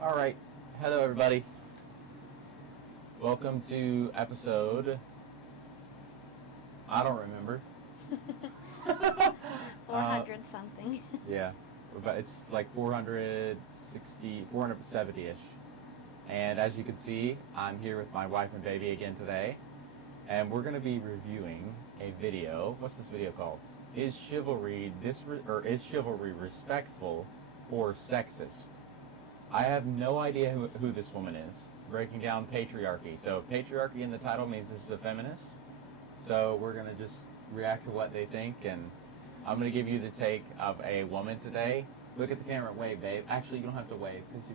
All right. Hello, everybody. Welcome to episode. I don't remember. 400 something. Yeah, but it's like 460, 470-ish. And as you can see, I'm here with my wife and baby again today. And we're going to be reviewing a video. What's this video called? Is chivalry is chivalry respectful or sexist? I have no idea who this woman is. Breaking down patriarchy. So patriarchy in the title means this is a feminist. So we're going to just react to what they think, and I'm going to give you the take of a woman today. Look at the camera and wave, babe. Actually, you don't have to wave because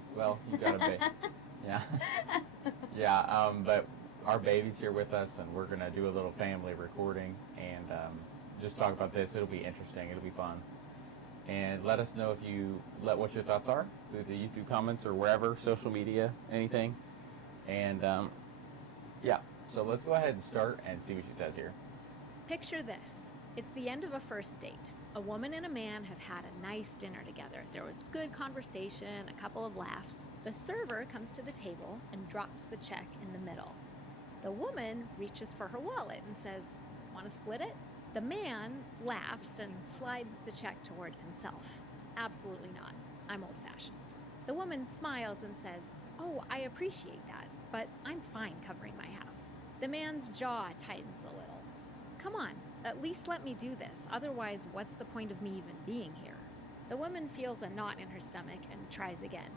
you got a baby. Yeah. Yeah, but our baby's here with us, and we're going to do a little family recording and just talk about this. It'll be interesting. It'll be fun. And let us know what your thoughts are through the YouTube comments or wherever, social media, anything. And yeah, so let's go ahead and start and see what she says here. Picture this. It's the end of a first date. A woman and a man have had a nice dinner together. There was good conversation, a couple of laughs. The server comes to the table and drops the check in the middle. The woman reaches for her wallet and says, "Want to split it?" The man laughs and slides the check towards himself. "Absolutely not. I'm old-fashioned." The woman smiles and says, "Oh, I appreciate that, but I'm fine covering my half." The man's jaw tightens a little. "Come on, at least let me do this. Otherwise, what's the point of me even being here?" The woman feels a knot in her stomach and tries again.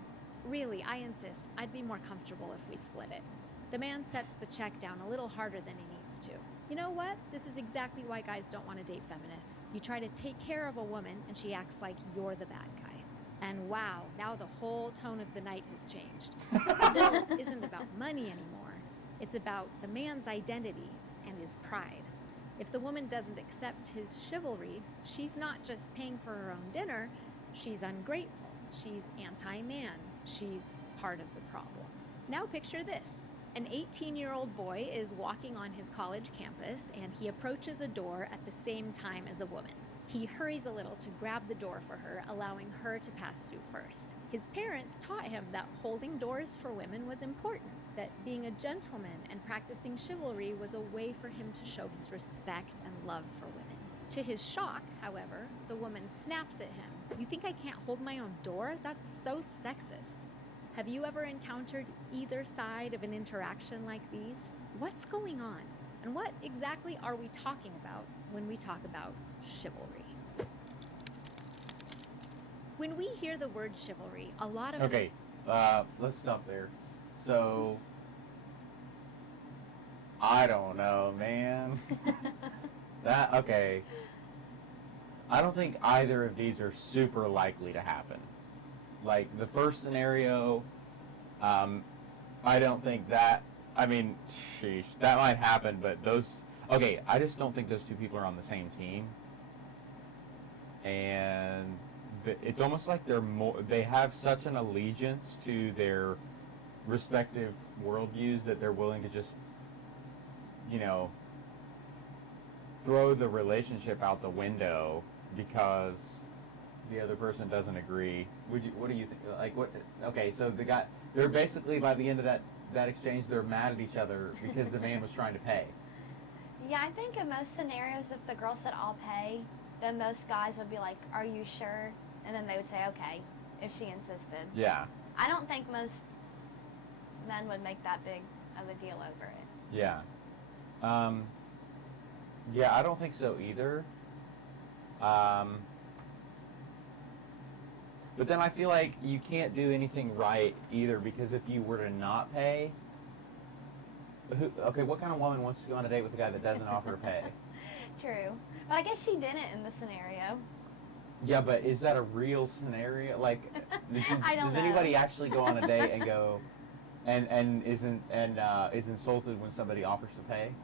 "Really, I insist. I'd be more comfortable if we split it." The man sets the check down a little harder than he needs to. You know what? This is exactly why guys don't want to date feminists. You try to take care of a woman and she acts like you're the bad guy. And wow, now the whole tone of the night has changed. The bill isn't about money anymore. It's about the man's identity and his pride. If the woman doesn't accept his chivalry, she's not just paying for her own dinner, she's ungrateful, she's anti-man, she's part of the problem. Now picture this. An 18-year-old boy is walking on his college campus and he approaches a door at the same time as a woman. He hurries a little to grab the door for her, allowing her to pass through first. His parents taught him that holding doors for women was important, that being a gentleman and practicing chivalry was a way for him to show his respect and love for women. To his shock, however, the woman snaps at him. "You think I can't hold my own door? That's so sexist." Have you ever encountered either side of an interaction like these? What's going on? And what exactly are we talking about when we talk about chivalry? When we hear the word chivalry, a lot of Okay, let's stop there. So, I don't know, man. Okay. I don't think either of these are super likely to happen. Like the first scenario, I don't think that. I mean, sheesh, that might happen, but those. Okay, I just don't think those two people are on the same team, and it's almost like they have such an allegiance to their respective worldviews that they're willing to just, you know, throw the relationship out the window because the other person doesn't agree. What do you think? Like what? Okay, so they're basically by the end of that exchange, they're mad at each other because the man was trying to pay. Yeah, I think in most scenarios, if the girl said, "I'll pay," then most guys would be like, "Are you sure?" And then they would say, "Okay," if she insisted. Yeah. I don't think most men would make that big of a deal over it. Yeah. Yeah, I don't think so either. But then I feel like you can't do anything right either because if you were to not pay, okay, what kind of woman wants to go on a date with a guy that doesn't offer to pay? True. But I guess she didn't in the scenario. Yeah, but is that a real scenario? Like, does know. anybody actually go on a date and go and is insulted when somebody offers to pay?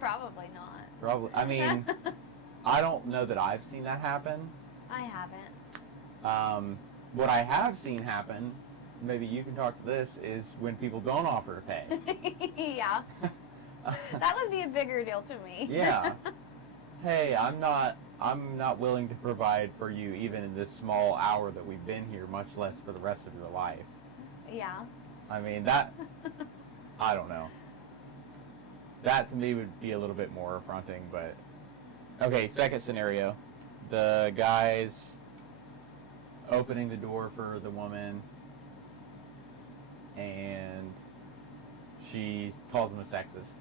Probably not. Probably. I mean, I don't know that I've seen that happen. I haven't. What I have seen happen, maybe you can talk to this, is when people don't offer to pay. Yeah. That would be a bigger deal to me. Yeah. Hey, I'm not willing to provide for you even in this small hour that we've been here, much less for the rest of your life. Yeah. I mean, that, I don't know. That to me would be a little bit more affronting, but... Okay, second scenario. The guy's opening the door for the woman, and she calls him a sexist.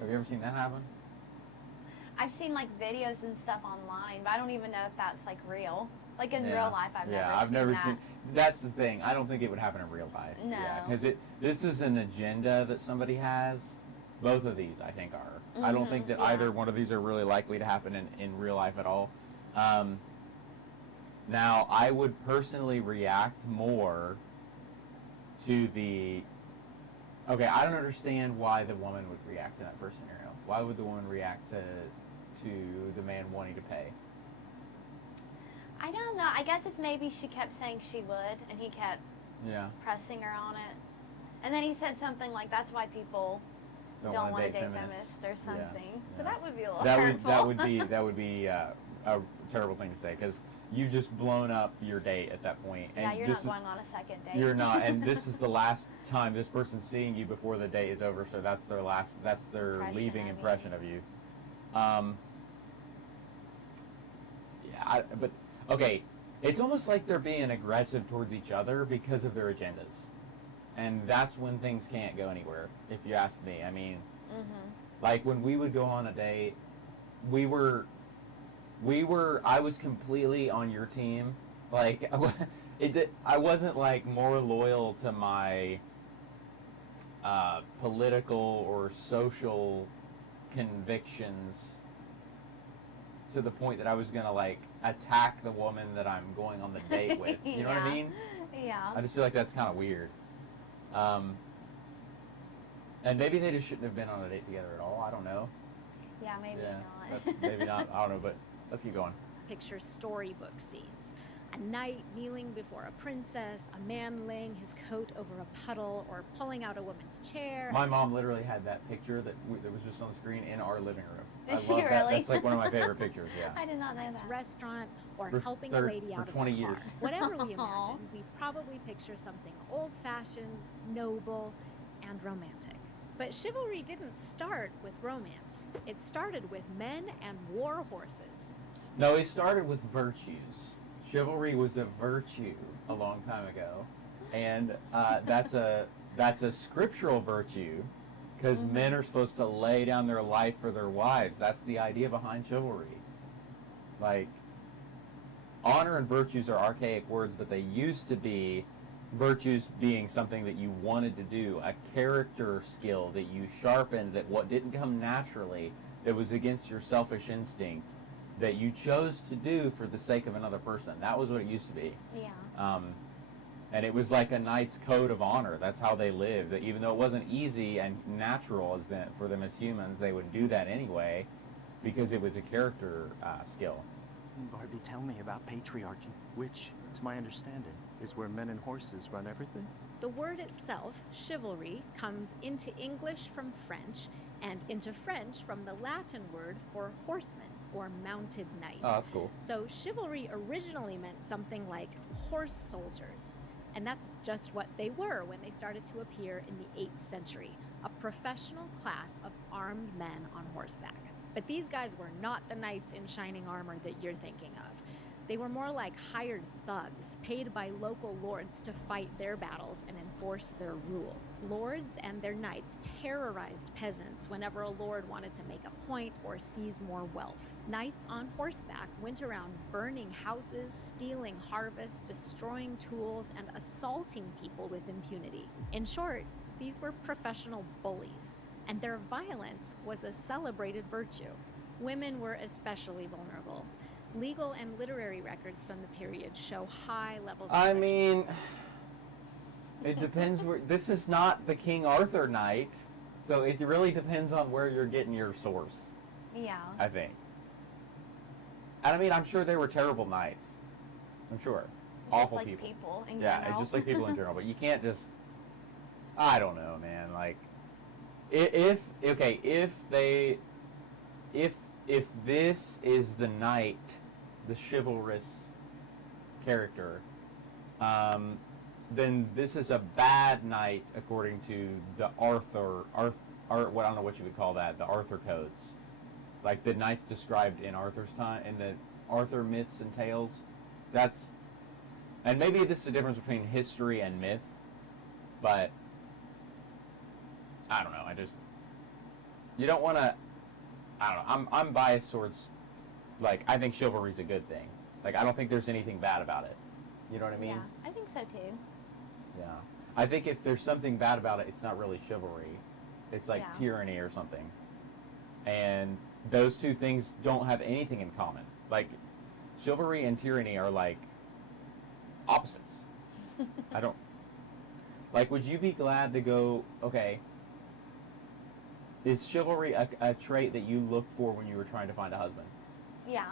Have you ever seen that happen? I've seen like videos and stuff online, but I don't even know if that's like real. Like in real life, I've never seen that. That's the thing. I don't think it would happen in real life. No. Yeah, because this is an agenda that somebody has. Both of these, I think, are. I don't think that either one of these are really likely to happen in real life at all. Now, I would personally react more to the... Okay, I don't understand why the woman would react in that first scenario. Why would the woman react to the man wanting to pay? I don't know. I guess it's maybe she kept saying she would, and he kept pressing her on it. And then he said something like, that's why people don't want to date feminists or something. Yeah. So that would be a little hurtful. That would be a terrible thing to say, because you've just blown up your date at that point. And yeah, you're not going on a second date. You're not, and this is the last time this person's seeing you before the date is over, so that's their leaving impression of you. But okay, it's almost like they're being aggressive towards each other because of their agendas. And that's when things can't go anywhere, if you ask me. I mean, like when we would go on a date, I was completely on your team. Like, I wasn't like more loyal to my political or social convictions to the point that I was gonna like attack the woman that I'm going on the date with. You know what I mean? Yeah. I just feel like that's kind of weird. And maybe they just shouldn't have been on a date together at all. I don't know. Yeah, maybe not. Maybe not. I don't know, but let's keep going. Picture storybook scenes. A knight kneeling before a princess, a man laying his coat over a puddle, or pulling out a woman's chair. My mom literally had that picture that was just on the screen in our living room. Did she love that. really? That's like one of my favorite pictures, yeah. I did not know Nice that. restaurant, or helping a lady out of the 20 car. years. Whatever we imagine, we probably picture something old-fashioned, noble, and romantic. But chivalry didn't start with romance. It started with men and war horses. No, it started with virtues. Chivalry was a virtue a long time ago, and that's a scriptural virtue, because men are supposed to lay down their life for their wives. That's the idea behind chivalry. Like, honor and virtues are archaic words, but they used to be virtues being something that you wanted to do, a character skill that you sharpened, that what didn't come naturally, that was against your selfish instinct, that you chose to do for the sake of another person. That was what it used to be. Yeah. And it was like a knight's code of honor. That's how they lived. That even though it wasn't easy and natural for them as humans, they would do that anyway because it was a character skill. Barbie, tell me about patriarchy, which, to my understanding, is where men and horses run everything. The word itself, chivalry, comes into English from French and into French from the Latin word for horseman or mounted knight. Oh, that's cool. So chivalry originally meant something like horse soldiers. And that's just what they were when they started to appear in the 8th century, a professional class of armed men on horseback. But these guys were not the knights in shining armor that you're thinking of. They were more like hired thugs, paid by local lords to fight their battles and enforce their rule. Lords and their knights terrorized peasants whenever a lord wanted to make a point or seize more wealth. Knights on horseback went around burning houses, stealing harvests, destroying tools, and assaulting people with impunity. In short, these were professional bullies, and their violence was a celebrated virtue. Women were especially vulnerable. Legal and literary records from the period show high levels of I mean, it depends where... This is not the King Arthur knight, so it really depends on where you're getting your source. Yeah. I think. And I mean, I'm sure they were terrible knights. I'm sure. Awful like people. in Yeah, general. just like people in general. But you can't just... I don't know, man. Like, if this is the knight, the chivalrous character, then this is a bad knight according to the Arthur, what I don't know what you would call that, the Arthur codes, like the knights described in Arthur's time, in the Arthur myths and tales. That's, and maybe this is the difference between history and myth, but I don't know. You don't want to. I don't know. I'm biased towards, like, I think chivalry's a good thing. Like, I don't think there's anything bad about it. You know what I mean? Yeah, I think so too. Yeah. I think if there's something bad about it, it's not really chivalry. It's like tyranny or something. And those two things don't have anything in common. Like, chivalry and tyranny are like opposites. I don't. Like, would you be glad to go, okay, is chivalry a trait that you looked for when you were trying to find a husband? Yeah.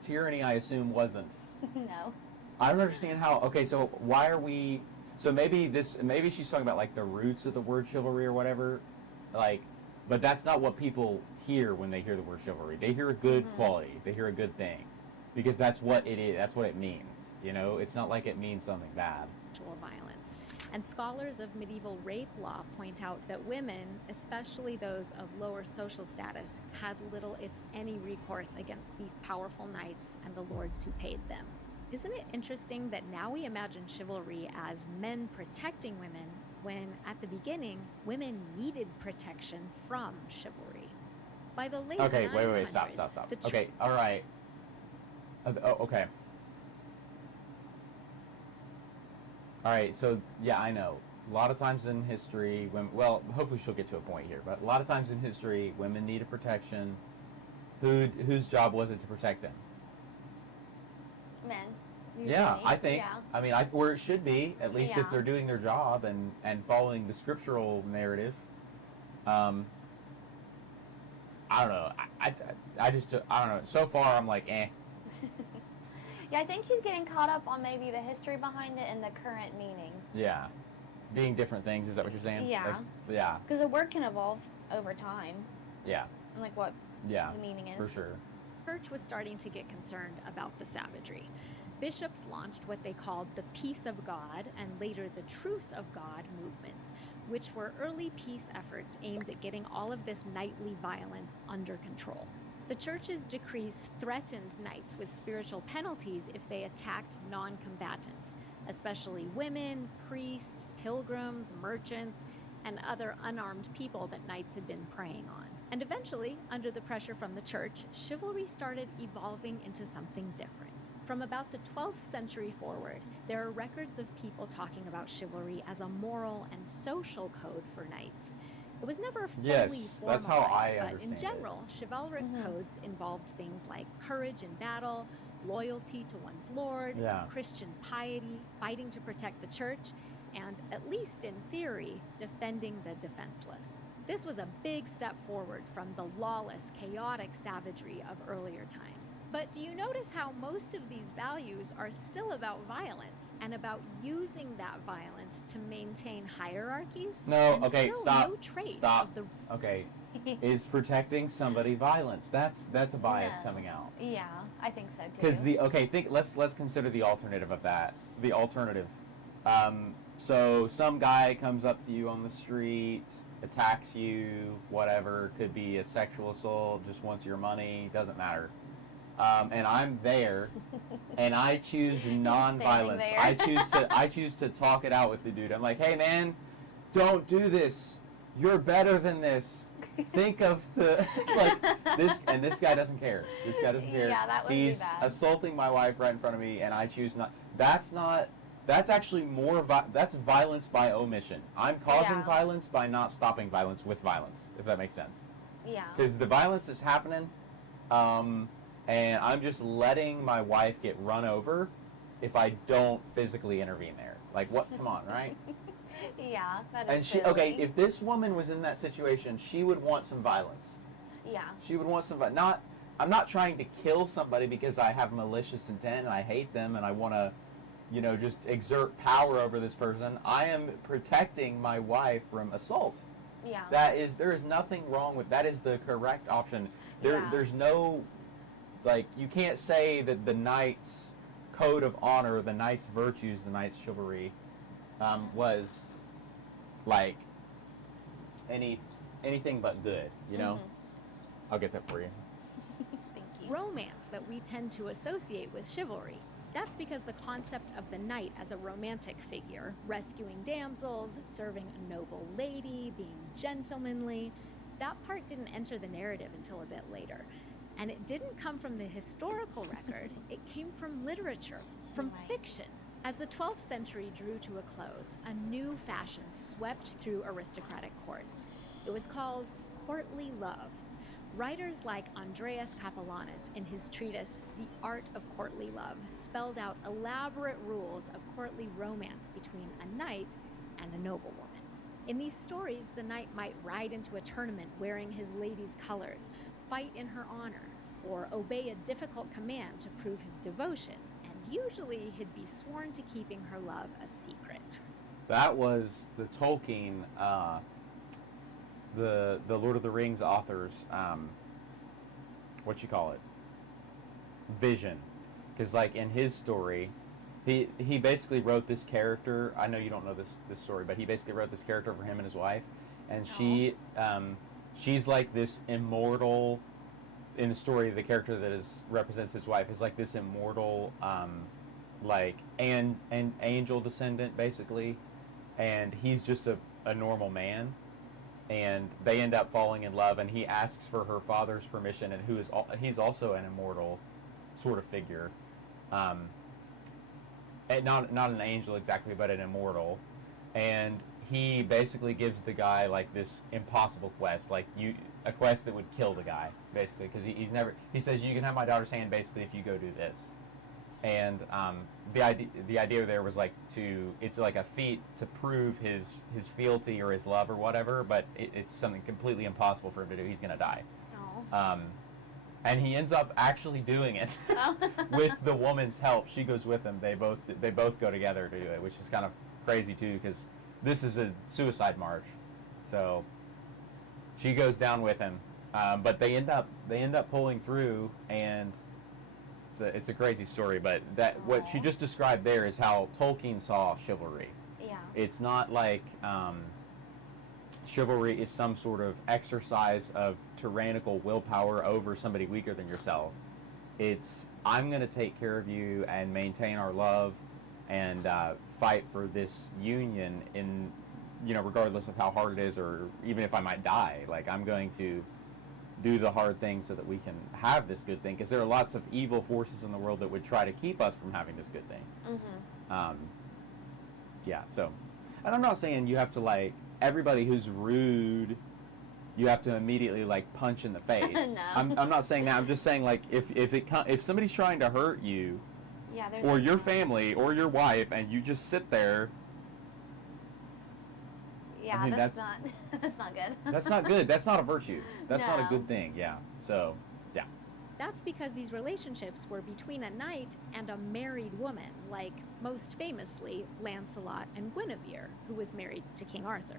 Tyranny, I assume, wasn't. No. I don't understand how, okay, so why are we, so maybe she's talking about, like, the roots of the word chivalry or whatever, like, but that's not what people hear when they hear the word chivalry. They hear a good quality. They hear a good thing. Because that's what it is. That's what it means. You know? It's not like it means something bad. Sexual violence. And scholars of medieval rape law point out that women, especially those of lower social status, had little, if any, recourse against these powerful knights and the lords who paid them. Isn't it interesting that now we imagine chivalry as men protecting women, when at the beginning, women needed protection from chivalry? By the late 900s... Okay, wait, stop. Okay, all right. Okay. All right, so, yeah, I know. A lot of times in history, well, hopefully she'll get to a point here, but a lot of times in history, women needed protection. Whose job was it to protect them? Men. Yeah, Usually. I think. Yeah. I mean, where it should be, at least if they're doing their job and following the scriptural narrative. I don't know. I don't know. So far, I'm like, eh. Yeah, I think she's getting caught up on maybe the history behind it and the current meaning. Yeah. Being different things, is that what you're saying? Yeah. Like, yeah. Because the word can evolve over time. Yeah. And like what the meaning is. For sure. The church was starting to get concerned about the savagery. Bishops launched what they called the Peace of God and later the Truce of God movements, which were early peace efforts aimed at getting all of this knightly violence under control. The church's decrees threatened knights with spiritual penalties if they attacked non-combatants, especially women, priests, pilgrims, merchants, and other unarmed people that knights had been preying on. And eventually, under the pressure from the church, chivalry started evolving into something different. From about the 12th century forward, there are records of people talking about chivalry as a moral and social code for knights. It was never fully formalized, that's how I but understand in general, chivalric codes involved things like courage in battle, loyalty to one's lord, Christian piety, fighting to protect the church, and, at least in theory, defending the defenseless. This was a big step forward from the lawless, chaotic savagery of earlier times. But do you notice how most of these values are still about violence and about using that violence to maintain hierarchies? No, and okay, still stop. No trace Stop. Of the... Okay. Is protecting somebody violence? That's a bias coming out. Yeah, I think so too. Because let's consider the alternative of that. The alternative. So some guy comes up to you on the street, attacks you, whatever, could be a sexual assault, just wants your money, doesn't matter. And I'm there, and I choose non-violence. I choose to talk it out with the dude. I'm like, hey man, don't do this. You're better than this. Think of the this, and this guy doesn't care. This guy doesn't care. Yeah, that would He's be bad. assaulting my wife right in front of me, and I choose not. That's actually more. That's violence by omission. I'm causing violence by not stopping violence with violence, if that makes sense. Yeah. Because the violence is happening, and I'm just letting my wife get run over if I don't physically intervene there. Like, what? Come on, right? Yeah, that is And she, silly. okay, if this woman was in that situation, she would want some violence. Yeah. She would want some, I'm not trying to kill somebody because I have malicious intent and I hate them and I want to, just exert power over this person. I am protecting my wife from assault. Yeah. There is nothing wrong with, that is the correct option. There's no, you can't say that the knights code of honor, the knight's virtues, the knight's chivalry, was like anything but good, you know? I'll get that for you. Thank you. Romance that we tend to associate with chivalry. That's because the concept of the knight as a romantic figure, rescuing damsels, serving a noble lady, being gentlemanly, that part didn't enter the narrative until a bit later. And it didn't come from the historical record, it came from literature, from fiction. As the 12th century drew to a close, a new fashion swept through aristocratic courts. It was called courtly love. Writers like Andreas Capellanus, in his treatise, The Art of Courtly Love, spelled out elaborate rules of courtly romance between a knight and a noblewoman. In these stories, the knight might ride into a tournament wearing his lady's colors, fight in her honor, or obey a difficult command to prove his devotion, and usually he'd be sworn to keeping her love a secret. That was the Tolkien, the Lord of the Rings authors, vision. Because like in his story, he basically wrote this character. I know you don't know this story, but he basically wrote this character for him and his wife, and she's like this immortal. In the story, the character that represents his wife is like this immortal, like an angel descendant basically, and he's just a normal man, and they end up falling in love, and he asks for her father's permission, and he's also an immortal sort of figure. And not an angel exactly, but an immortal, and he basically gives the guy like this impossible quest, like a quest that would kill the guy basically, because he says you can have my daughter's hand basically if you go do this, and the idea there was like it's like a feat to prove his fealty or his love or whatever, but it's something completely impossible for him to do. He's gonna die. And he ends up actually doing it with the woman's help. She goes with him. They both go together to do it, which is kind of crazy too, because this is a suicide march. So she goes down with him, but they end up pulling through, and it's a crazy story. But what she just described there is how Tolkien saw chivalry. Yeah. It's not like chivalry is some sort of exercise of tyrannical willpower over somebody weaker than yourself. It's, I'm going to take care of you and maintain our love and fight for this union in, regardless of how hard it is, or even if I might die. Like, I'm going to do the hard thing so that we can have this good thing, because there are lots of evil forces in the world that would try to keep us from having this good thing. So, and I'm not saying you have to, like, everybody who's rude, you have to immediately like punch in the face. No. I'm not saying that. I'm just saying, like, if somebody's trying to hurt you, or your family or your wife, and you just sit there. Yeah, I mean, that's not good. That's not good. That's not a virtue. That's not a good thing. Yeah. So, yeah. That's because these relationships were between a knight and a married woman, like most famously Lancelot and Guinevere, who was married to King Arthur.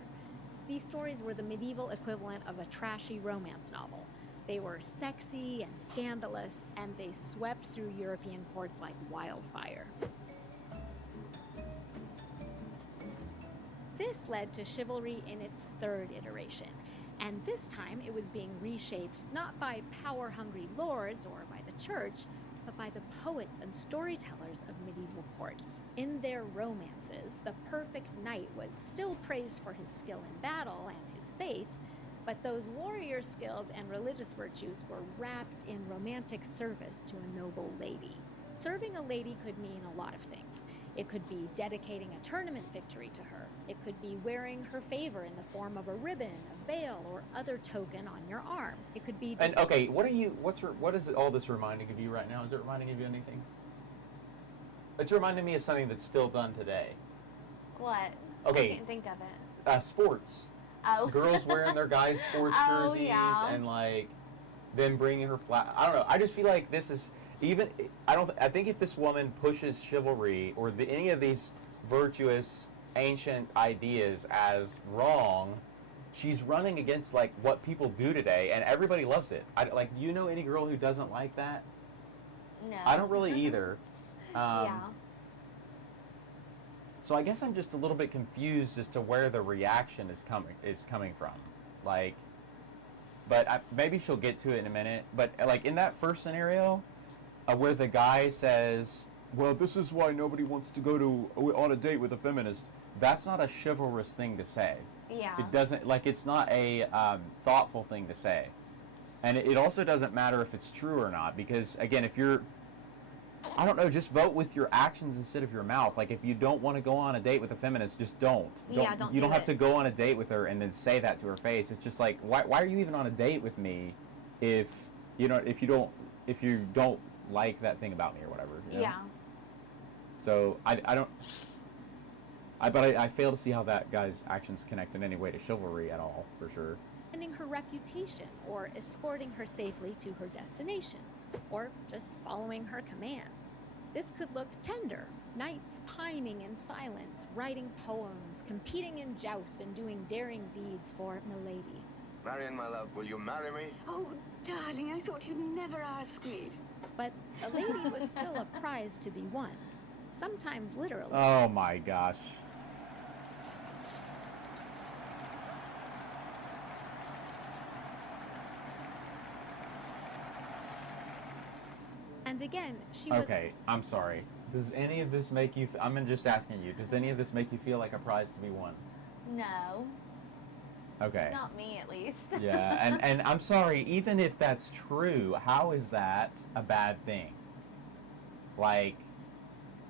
These stories were the medieval equivalent of a trashy romance novel. They were sexy and scandalous, and they swept through European courts like wildfire. This led to chivalry in its third iteration, and this time it was being reshaped not by power-hungry lords or by the church, but by the poets and storytellers of medieval courts. In their romances, the perfect knight was still praised for his skill in battle and his faith, but those warrior skills and religious virtues were wrapped in romantic service to a noble lady. Serving a lady could mean a lot of things. It could be dedicating a tournament victory to her. It could be wearing her favor in the form of a ribbon, a veil, or other token on your arm. It could be... And okay, what is all this reminding of you right now? Is it reminding of you anything? It's reminding me of something that's still done today. What? Okay. I can't think of it. Sports. Oh. Girls wearing their guys' sports jerseys, and like them bringing her I don't know. I just feel like this is I think if this woman pushes chivalry or any of these virtuous ancient ideas as wrong, she's running against like what people do today, and everybody loves it. Any girl who doesn't like that? No. I don't really either. Yeah. So I guess I'm just a little bit confused as to where the reaction is coming from. Like, but maybe she'll get to it in a minute. But like in that first scenario, where the guy says, "Well, this is why nobody wants to go on a date with a feminist." That's not a chivalrous thing to say. Yeah. It doesn't, like, it's not a thoughtful thing to say. And it also doesn't matter if it's true or not, because again, if you're, I don't know, just vote with your actions instead of your mouth. Like, if you don't want to go on a date with a feminist, just don't. Yeah, don't You do don't have it. to go on a date with her and then say that to her face. It's just like, why are you even on a date with me if you don't like that thing about me or whatever? You know? Yeah. So I fail to see how that guy's actions connect in any way to chivalry at all, for sure. Defending her reputation, or escorting her safely to her destination, or just following her commands. This could look tender, knights pining in silence, writing poems, competing in jousts, and doing daring deeds for milady. Marion, my love, will you marry me? Oh, darling, I thought you'd never ask me. But a lady was still a prize to be won, sometimes literally. Oh my gosh. And again, she was... Okay, I'm sorry. Does any of this make you... I'm just asking you. Does any of this make you feel like a prize to be won? No. Okay. Not me, at least. Yeah, and I'm sorry, even if that's true, how is that a bad thing? Like,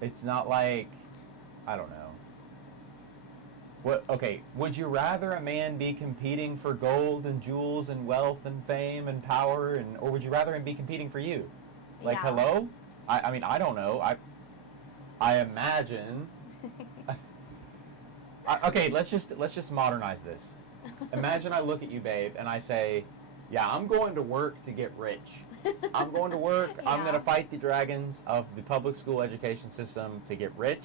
it's not like... I don't know. Okay, would you rather a man be competing for gold and jewels and wealth and fame and power, or would you rather him be competing for you? Like, Yeah. hello? I mean, I don't know. I imagine. Okay, let's just modernize this. Imagine I look at you, babe, and I say, "Yeah, I'm going to work to get rich. I'm going to work. I'm Yeah. going to fight the dragons of the public school education system to get rich,"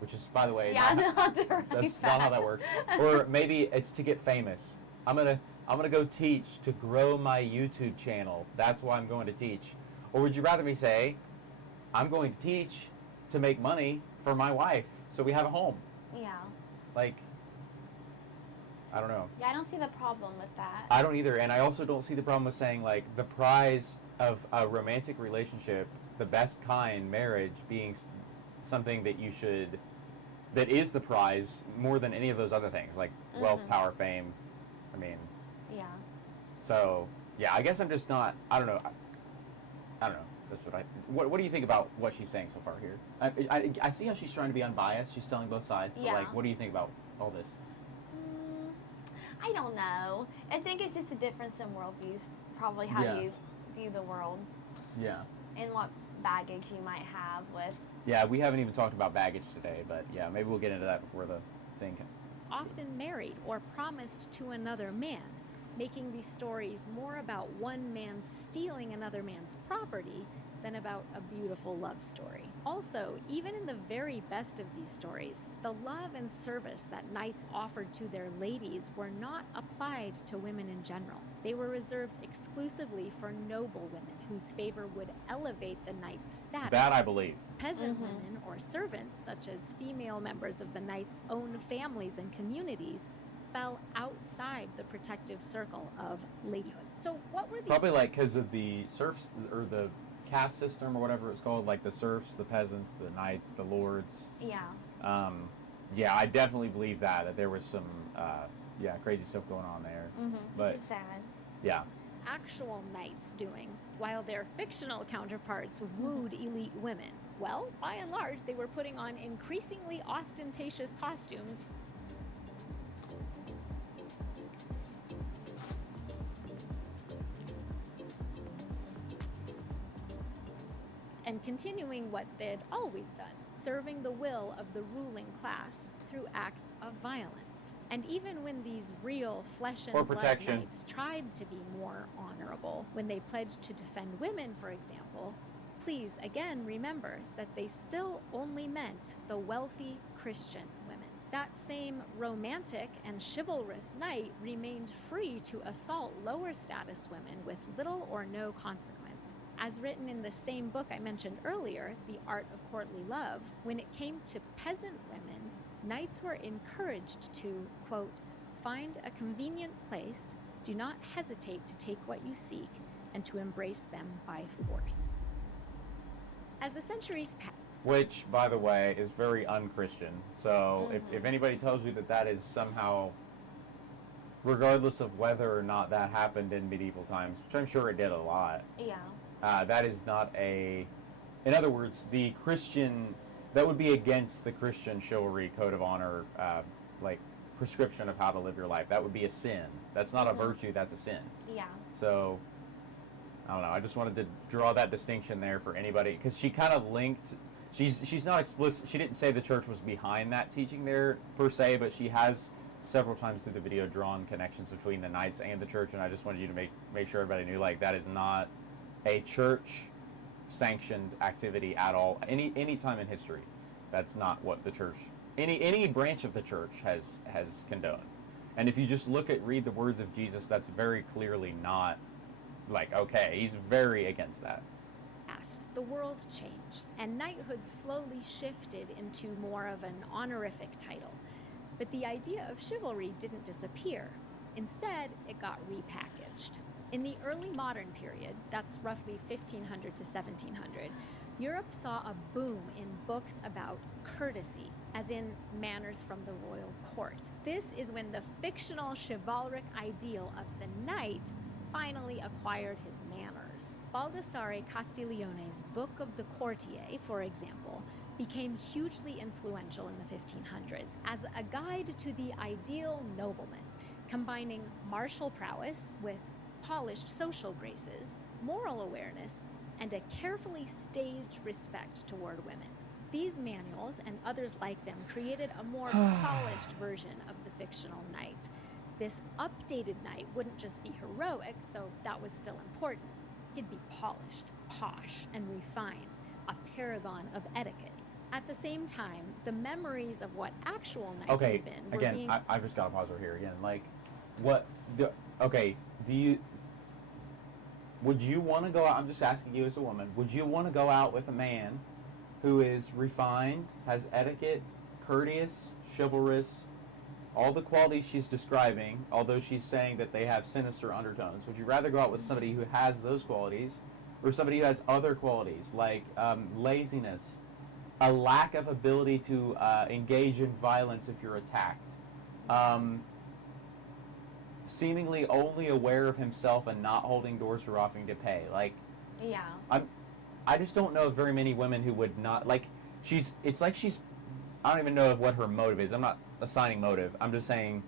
which is, by the way, Yeah, not, not the right that's not how that works. Or maybe it's to get famous. I'm gonna go teach to grow my YouTube channel. That's why I'm going to teach. Or would you rather me say, "I'm going to teach to make money for my wife so we have a home"? Yeah. Like, I don't know. Yeah, I don't see the problem with that. I don't either, and I also don't see the problem with saying, like, the prize of a romantic relationship, the best kind, marriage, being something that that is the prize more than any of those other things, like wealth, power, fame. I mean, Yeah. so, yeah, I guess I'm just not, I don't know. I don't know. That's what do you think about what she's saying so far here? I see how she's trying to be unbiased. She's telling both sides. But, Yeah. like, what do you think about all this? I don't know. I think it's just a difference in worldviews, probably how Yeah. you view the world Yeah. and what baggage you might have with. Yeah, we haven't even talked about baggage today, but yeah, maybe we'll get into that before the thing. often married or promised to another man, making these stories more about one man stealing another man's property than about a beautiful love story. Also, even in the very best of these stories, the love and service that knights offered to their ladies were not applied to women in general. They were reserved exclusively for noble women whose favor would elevate the knight's status. That I believe. Peasant women or servants, such as female members of the knight's own families and communities, fell outside the protective circle of ladyhood. So what were the... Probably like because of the serfs, or the caste system, or whatever it's called, like the serfs, the peasants, the knights, the lords. Yeah. Yeah, I definitely believe that there was some, crazy stuff going on there. But, Which is sad. yeah. actual knights doing, while their fictional counterparts wooed elite women? Well, by and large, they were putting on increasingly ostentatious costumes and continuing what they'd always done, serving the will of the ruling class through acts of violence. And even when these real flesh and Or blood protection. knights tried to be more honorable, when they pledged to defend women, for example, please again remember that they still only meant the wealthy Christian women. That same romantic and chivalrous knight remained free to assault lower status women with little or no consequence. As written in the same book I mentioned earlier, The Art of Courtly Love, when it came to peasant women, knights were encouraged to, quote, find a convenient place, do not hesitate to take what you seek, and to embrace them by force. As the centuries passed, which, by the way, is very unchristian. So if anybody tells you that that is somehow, regardless of whether or not that happened in medieval times, which I'm sure it did a lot, that is not a, in other words, the Christian, that would be against the Christian chivalry code of honor, like prescription of how to live your life. That would be a sin. That's not a virtue, that's a sin. Yeah. So, I don't know, I just wanted to draw that distinction there for anybody, because she kind of linked, she's not explicit, she didn't say the church was behind that teaching there per se, but she has several times through the video drawn connections between the knights and the church, and I just wanted you to make sure everybody knew, like, that is not a church sanctioned activity at all. Any time in history, that's not what the church, any branch of the church has condoned. And if you just read the words of Jesus, that's very clearly not, like, okay, he's very against that. The world changed, and knighthood slowly shifted into more of an honorific title. But the idea of chivalry didn't disappear. Instead, it got repackaged. In the early modern period, that's roughly 1500 to 1700, Europe saw a boom in books about courtesy, as in manners from the royal court. This is when the fictional chivalric ideal of the knight finally acquired his manners. Baldassare Castiglione's Book of the Courtier, for example, became hugely influential in the 1500s as a guide to the ideal nobleman, combining martial prowess with polished social graces, moral awareness, and a carefully staged respect toward women. These manuals and others like them created a more polished version of the fictional knight. This updated knight wouldn't just be heroic, though that was still important. He'd be polished, posh, and refined, a paragon of etiquette. At the same time, the memories of what actual knights had been were being... I've just got to pause right here again. Like, would you want to go out, I'm just asking you as a woman, would you want to go out with a man who is refined, has etiquette, courteous, chivalrous, all the qualities she's describing, although she's saying that they have sinister undertones? Would you rather go out with somebody who has those qualities, or somebody who has other qualities, like laziness, a lack of ability to engage in violence if you're attacked, seemingly only aware of himself and not holding doors for offering to pay? Like, yeah, I just don't know of very many women who would not, like, it's like she's, I don't even know what her motive is. I'm not assigning motive. I'm just saying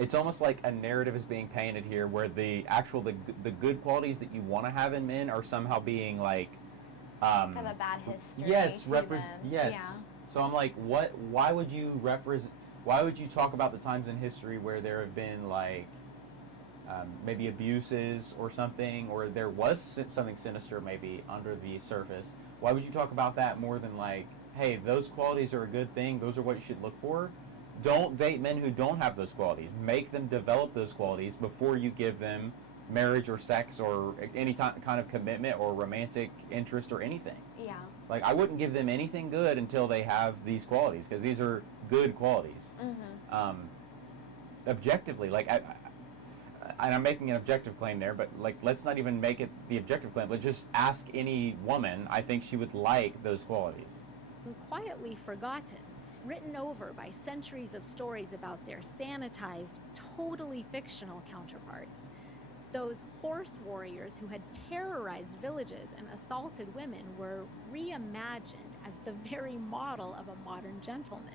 it's almost like a narrative is being painted here where the good qualities that you want to have in men are somehow being, like, have a bad history. Yes, yes. Yeah. So I'm like, why would you talk about the times in history where there have been, like, maybe abuses or something, or there was something sinister maybe under the surface? Why would you talk about that more than, like, hey, those qualities are a good thing, those are what you should look for? Don't date men who don't have those qualities. Make them develop those qualities before you give them marriage or sex or any kind of commitment or romantic interest or anything. Yeah. Like, I wouldn't give them anything good until they have these qualities, because these are good qualities. Objectively, like, and I'm making an objective claim there, but, like, let's not even make it the objective claim. Let's just ask any woman. I think she would like those qualities. Quietly forgotten, written over by centuries of stories about their sanitized, totally fictional counterparts. Those horse warriors who had terrorized villages and assaulted women were reimagined as the very model of a modern gentleman.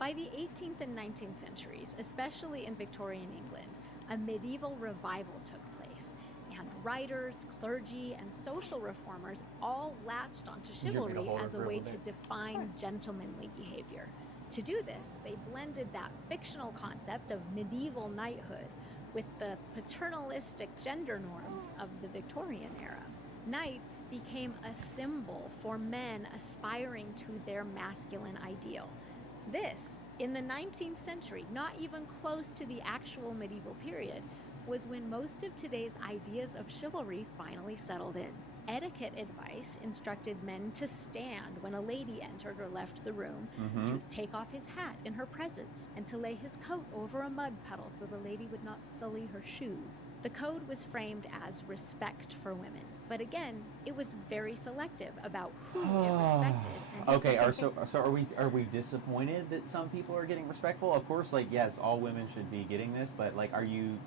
By the 18th and 19th centuries, especially in Victorian England, a medieval revival took place, and writers, clergy, and social reformers all latched onto chivalry as a way to define gentlemanly behavior. To do this, they blended that fictional concept of medieval knighthood with the paternalistic gender norms of the Victorian era. Knights became a symbol for men aspiring to their masculine ideal. This, in the 19th century, not even close to the actual medieval period, was when most of today's ideas of chivalry finally settled in. Etiquette advice instructed men to stand when a lady entered or left the room, Mm-hmm. to take off his hat in her presence, and to lay his coat over a mud puddle so the lady would not sully her shoes. The code was framed as respect for women, but again, it was very selective about who it respected. And Okay, are we disappointed that some people are getting respectful? Of course, like, yes, all women should be getting this, but like, are you...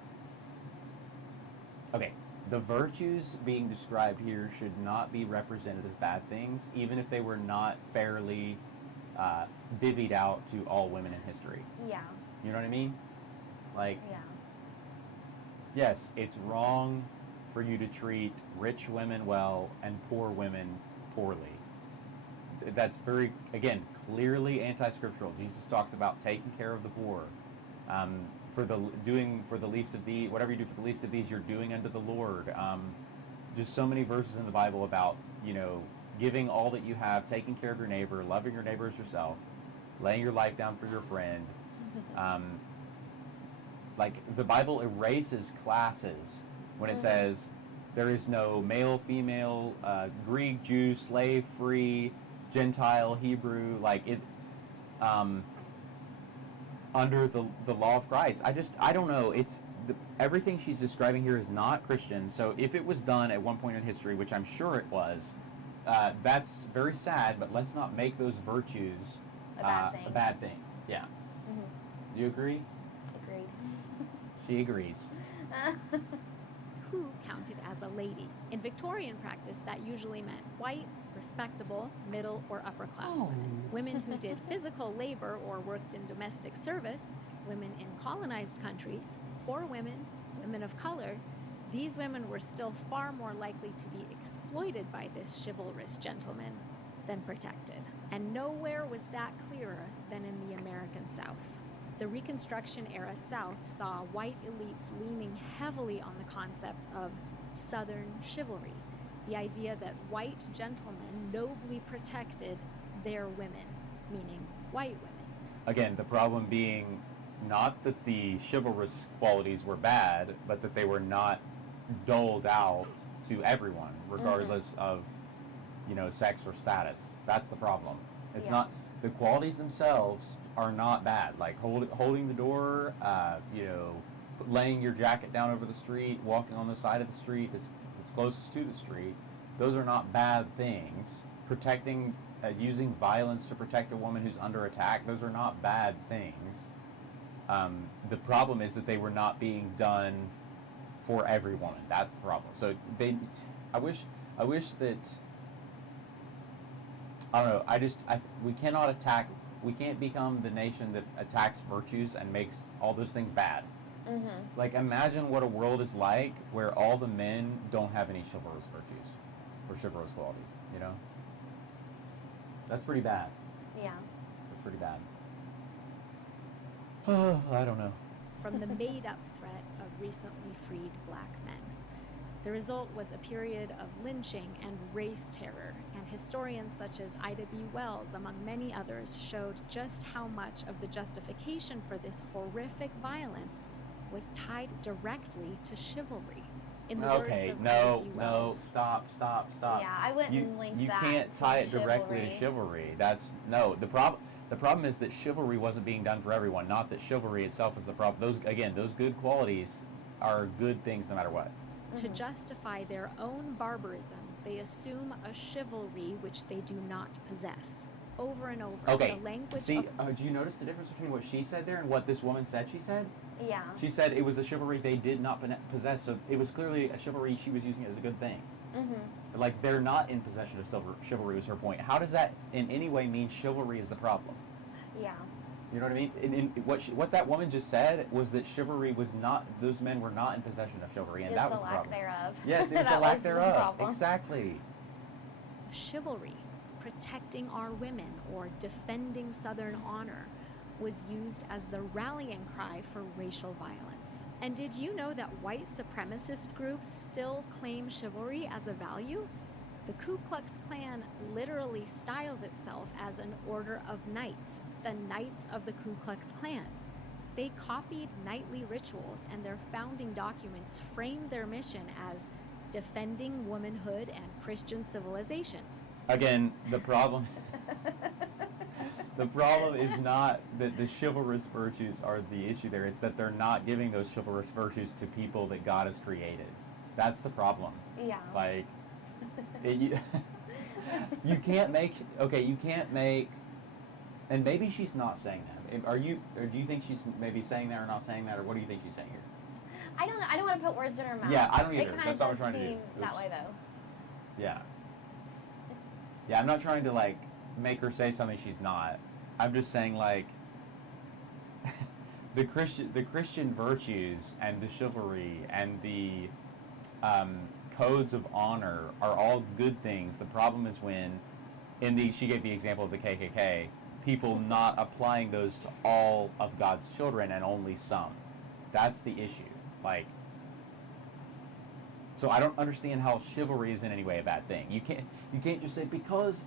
Okay, the virtues being described here should not be represented as bad things, even if they were not fairly divvied out to all women in history. Yeah. You know what I mean? Like, Yeah. yes, it's wrong for you to treat rich women well and poor women poorly. That's very, again, clearly anti-scriptural. Jesus talks about taking care of the poor. For the least of these, whatever you do for the least of these, you're doing unto the Lord. Just so many verses in the Bible about, you know, giving all that you have, taking care of your neighbor, loving your neighbor as yourself, laying your life down for your friend. Like, the Bible erases classes when it says there is no male, female, Greek, Jew, slave, free, Gentile, Hebrew, like it, under the law of Christ. I don't know. Everything she's describing here is not Christian. So if it was done at one point in history, which I'm sure it was, that's very sad. But let's not make those virtues A bad thing. Yeah. Mm-hmm. Do you agree? Agreed. She agrees. Who counted as a lady. In Victorian practice, that usually meant white, respectable, middle, or upper class women. Women who did physical labor or worked in domestic service, women in colonized countries, poor women, women of color. These women were still far more likely to be exploited by this chivalrous gentleman than protected. And nowhere was that clearer than in the American South. The Reconstruction era South saw white elites leaning heavily on the concept of Southern chivalry, the idea that white gentlemen nobly protected their women, meaning white women. Again, the problem being not that the chivalrous qualities were bad, but that they were not doled out to everyone, regardless of, you know, sex or status. That's the problem. It's not... The qualities themselves are not bad. Like holding the door, you know, laying your jacket down over the street, walking on the side of the street that's closest to the street. Those are not bad things. Protecting, using violence to protect a woman who's under attack, those are not bad things. The problem is that they were not being done for every woman. That's the problem. So I wish that... I don't know. We can't become the nation that attacks virtues and makes all those things bad. Mm-hmm. Like, imagine what a world is like where all the men don't have any chivalrous virtues or chivalrous qualities, you know? That's pretty bad. Yeah. That's pretty bad. I don't know. From the made-up threat of recently freed black men. The result was a period of lynching and race terror, and historians such as Ida B. Wells, among many others, showed just how much of the justification for this horrific violence was tied directly to chivalry. In the words of Ida B. Wells, stop. Yeah, I wouldn't link You that can't to tie it directly chivalry. to chivalry. The problem is that chivalry wasn't being done for everyone, not that chivalry itself is the problem. Those good qualities are good things no matter what. to justify their own barbarism, they assume a chivalry which they do not possess. Over and over. Okay. The language See, of do you notice the difference between what she said there and what this woman said she said? Yeah. She said it was a chivalry they did not possess, so it was clearly a chivalry she was using as a good thing. Mm-hmm. Like, they're not in possession of chivalry was her point. How does that in any way mean chivalry is the problem? Yeah. You know what I mean? What that woman just said was that chivalry was not, those men were not in possession of chivalry, and that was the problem. The lack thereof. Yes, it was the That lack was the thereof. problem. Exactly. chivalry, protecting our women or defending Southern honor, was used as the rallying cry for racial violence. And did you know that white supremacist groups still claim chivalry as a value? The Ku Klux Klan literally styles itself as an order of knights, the Knights of the Ku Klux Klan. They copied knightly rituals, and their founding documents framed their mission as defending womanhood and Christian civilization. Again, the problem is not that the chivalrous virtues are the issue there. It's that they're not giving those chivalrous virtues to people that God has created. That's the problem. Yeah. Like, you can't make, and maybe she's not saying that. Or do you think she's maybe saying that or not saying that, or what do you think she's saying here? I don't know. I don't want to put words in her mouth. Yeah, I don't either. It kind That's of not what does I'm trying to do. seem that way, though. Yeah. Yeah, I'm not trying to, like, make her say something she's not. I'm just saying, like, the Christian virtues and the chivalry and the codes of honor are all good things. The problem is when, she gave the example of the KKK, people not applying those to all of God's children and only some. That's the issue. Like, so I don't understand how chivalry is in any way a bad thing. You can't just say because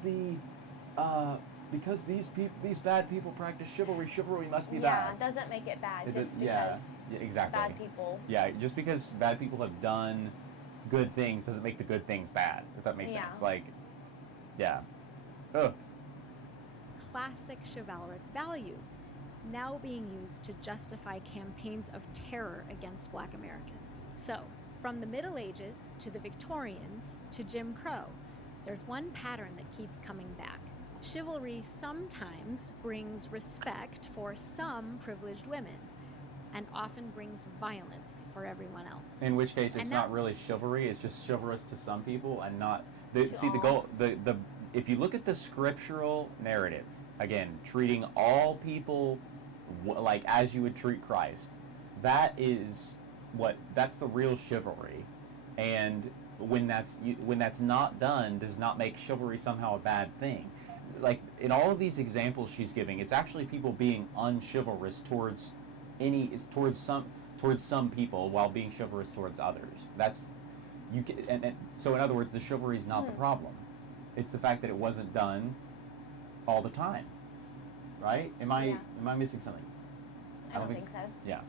these bad people practice chivalry must be bad. Yeah, it doesn't make it bad just because yeah, exactly. bad people. Yeah, just because bad people have done good things doesn't make the good things bad, if that makes sense. Like, yeah. Ugh. Classic chivalric values now being used to justify campaigns of terror against Black Americans. So, from the Middle Ages to the Victorians to Jim Crow, there's one pattern that keeps coming back. Chivalry sometimes brings respect for some privileged women and often brings violence for everyone else. In which case, it's not really chivalry, it's just chivalrous to some people and not... if you look at the scriptural narrative, again, treating all people like as you would treat Christ, that's the real chivalry. And when that's not done, does not make chivalry somehow a bad thing. Like, in all of these examples she's giving, it's actually people being unchivalrous towards some people while being chivalrous towards others. So in other words, the chivalry is not the problem. It's the fact that it wasn't done all the time. Right? Am I missing something? I don't think so. Yeah.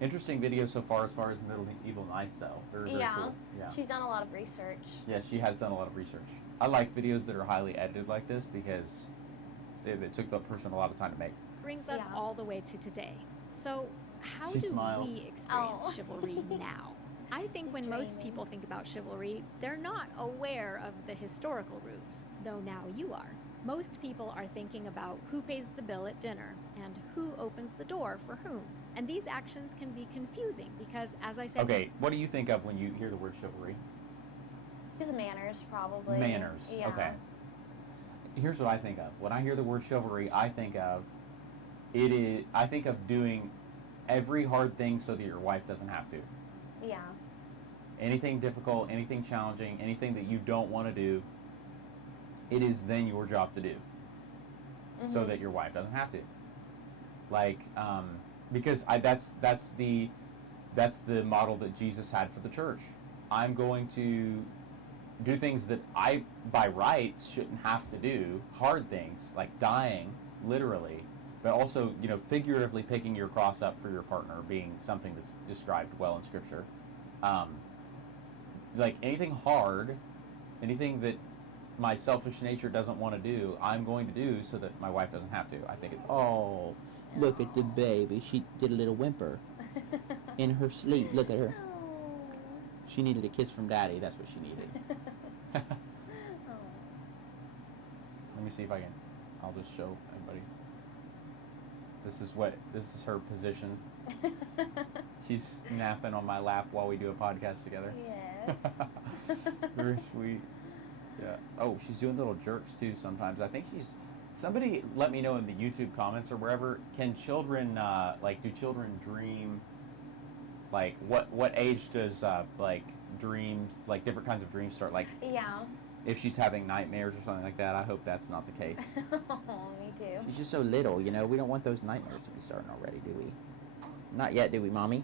Interesting video so far as Medieval Knights, though. Very, very cool. Yeah. She's done a lot of research. Yeah, she has done a lot of research. I like videos that are highly edited like this because it took the person a lot of time to make. Brings us all the way to today. So how She do smiled. we experience chivalry now? I think when most people think about chivalry, they're not aware of the historical roots, though now you are. Most people are thinking about who pays the bill at dinner and who opens the door for whom. And these actions can be confusing because, as I said... Okay, what do you think of when you hear the word chivalry? Just manners, probably. Manners, yeah. Okay. Here's what I think of. When I hear the word chivalry, I think of doing every hard thing so that your wife doesn't have to. Yeah. Anything difficult, anything challenging, anything that you don't want to do, it is then your job to do, so that your wife doesn't have to. Like, because that's the model that Jesus had for the church. I'm going to do things that I, by rights, shouldn't have to do. Hard things like dying, literally, but also, figuratively picking your cross up for your partner being something that's described well in Scripture. Like anything hard, anything that my selfish nature doesn't want to do, I'm going to do so that my wife doesn't have to. I think Look at the baby. She did a little whimper in her sleep. Look at her. She needed a kiss from Daddy. That's what she needed. Let me see if I'll just show everybody. This is her position. She's napping on my lap while we do a podcast together. Yes. Very sweet. Yeah. Oh, she's doing little jerks too sometimes. I think somebody let me know in the YouTube comments or wherever, can children, do children dream, like, what age does, dreams, like, different kinds of dreams start? Like, yeah. If she's having nightmares or something like that, I hope that's not the case. Oh, me too. She's just so little, we don't want those nightmares to be starting already, do we? Not yet, do we, Mommy?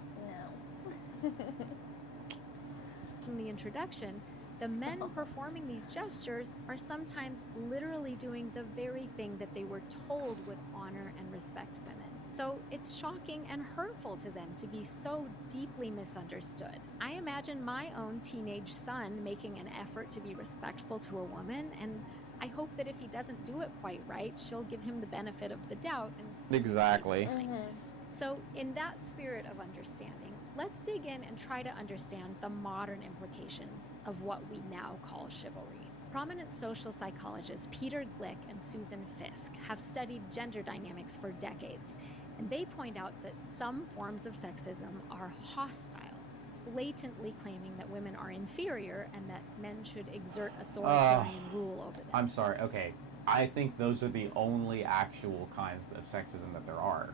No. In the introduction, The men performing these gestures are sometimes literally doing the very thing that they were told would honor and respect women. So it's shocking and hurtful to them to be so deeply misunderstood. I imagine my own teenage son making an effort to be respectful to a woman, and I hope that if he doesn't do it quite right, she'll give him the benefit of the doubt and Exactly. kindness. So in that spirit of understanding, let's dig in and try to understand the modern implications of what we now call chivalry. Prominent social psychologists Peter Glick and Susan Fiske have studied gender dynamics for decades, and they point out that some forms of sexism are hostile, blatantly claiming that women are inferior and that men should exert authoritarian rule over them. I'm sorry, okay. I think those are the only actual kinds of sexism that there are.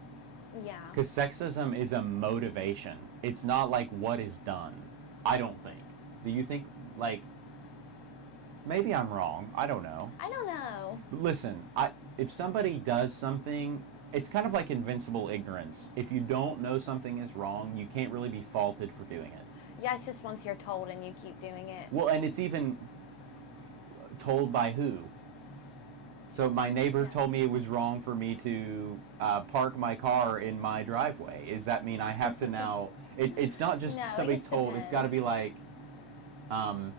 Yeah. Because sexism is a motivation. It's not like what is done. I don't think. Do you think, like, maybe I'm wrong. I don't know. I don't know. Listen, if somebody does something, it's kind of like invincible ignorance. If you don't know something is wrong, you can't really be faulted for doing it. Yeah, it's just once you're told and you keep doing it. Well, and it's even told by who? So my neighbor told me it was wrong for me to park my car in my driveway. Does that mean I have to now... It's not just No, somebody it just told. It's got to be depends. like...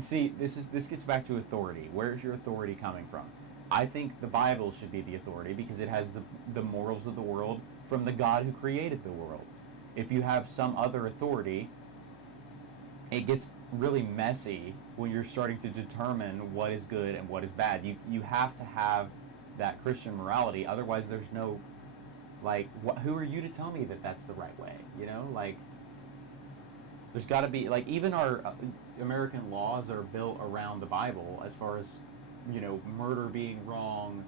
see, this gets back to authority. Where's your authority coming from? I think the Bible should be the authority because it has the morals of the world from the God who created the world. If you have some other authority, it gets really messy when you're starting to determine what is good and what is bad. You have to have that Christian morality, otherwise there's no, like, who are you to tell me that that's the right way, you know? Like, there's got to be, like, even our American laws are built around the Bible as far as, you know, murder being wrong,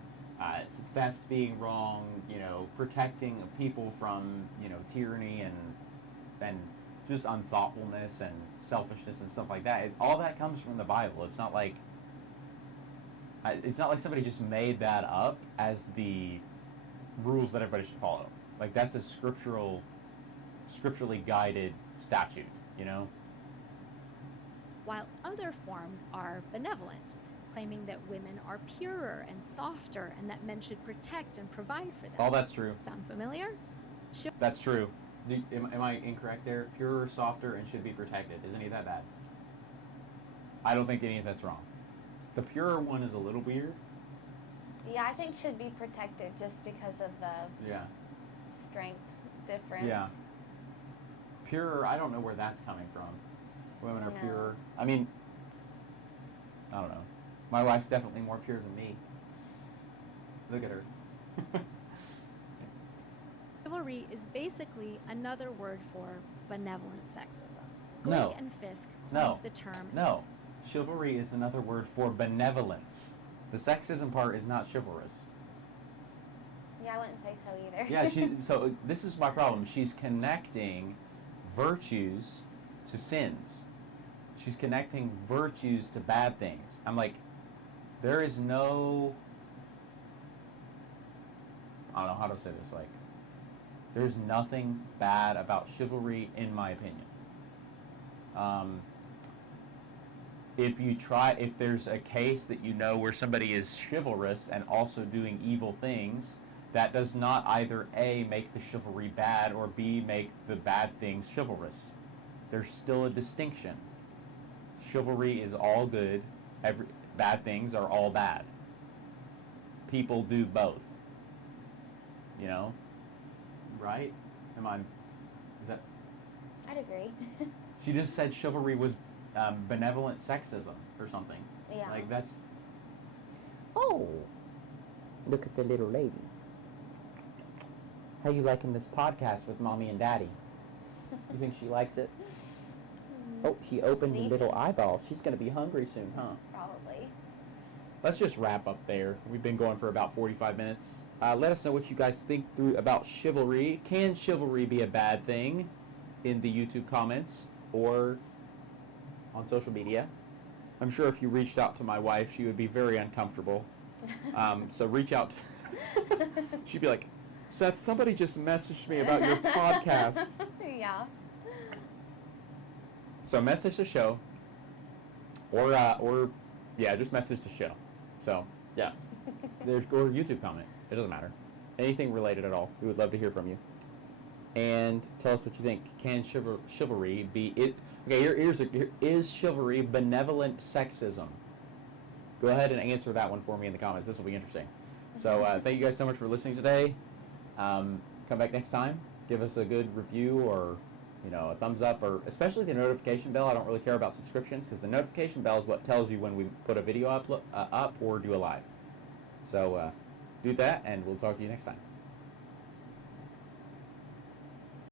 theft being wrong, you know, protecting people from, you know, tyranny and just unthoughtfulness and selfishness and stuff like that. All that comes from the Bible. It's not like somebody just made that up as the rules that everybody should follow. Like, that's a scripturally guided statute, you know? While other forms are benevolent, claiming that women are purer and softer and that men should protect and provide for them. Oh, that's true. Sound familiar? That's true. Am I incorrect there? Purer, softer, and should be protected. Is any of that bad? I don't think any of that's wrong. The purer one is a little weird. Yeah, I think should be protected just because of the strength difference. Yeah. Purer, I don't know where that's coming from. Women are No. purer. I mean, I don't know. My wife's definitely more pure than me. Look at her. Chivalry is basically another word for benevolent sexism. No. Glick and Fiske No. coined the term. No. Chivalry is another word for benevolence. The sexism part is not chivalrous. Yeah, I wouldn't say so either. Yeah, so this is my problem. She's connecting virtues to sins. She's connecting virtues to bad things. I'm like, there is no... I don't know how to say this, like, there's nothing bad about chivalry, in my opinion. If there's a case that you know where somebody is chivalrous and also doing evil things, that does not either A, make the chivalry bad, or B, make the bad things chivalrous. There's still a distinction. Chivalry is all good, bad things are all bad. People do both. You know? Right? Is that... I'd agree. She just said chivalry was benevolent sexism or something. Yeah. Like, that's... Oh, look at the little lady. How you liking this podcast with Mommy and Daddy? You think she likes it? Oh, she opened a little eyeball. She's going to be hungry soon, huh? Probably. Let's just wrap up there. We've been going for about 45 minutes. Let us know what you guys think about chivalry. Can chivalry be a bad thing? In the YouTube comments or on social media. I'm sure if you reached out to my wife, she would be very uncomfortable. So reach out. She'd be like, Seth, somebody just messaged me about your podcast. Yeah. So message the show or yeah, just message the show. So yeah, or YouTube comment. It doesn't matter. Anything related at all. We would love to hear from you. And tell us what you think. Can chivalry be it? Okay, here is chivalry benevolent sexism? Go ahead and answer that one for me in the comments. This will be interesting. So thank you guys so much for listening today. Come back next time. Give us a good review or a thumbs up, or especially the notification bell. I don't really care about subscriptions because the notification bell is what tells you when we put a video up or do a live. So do that, and we'll talk to you next time.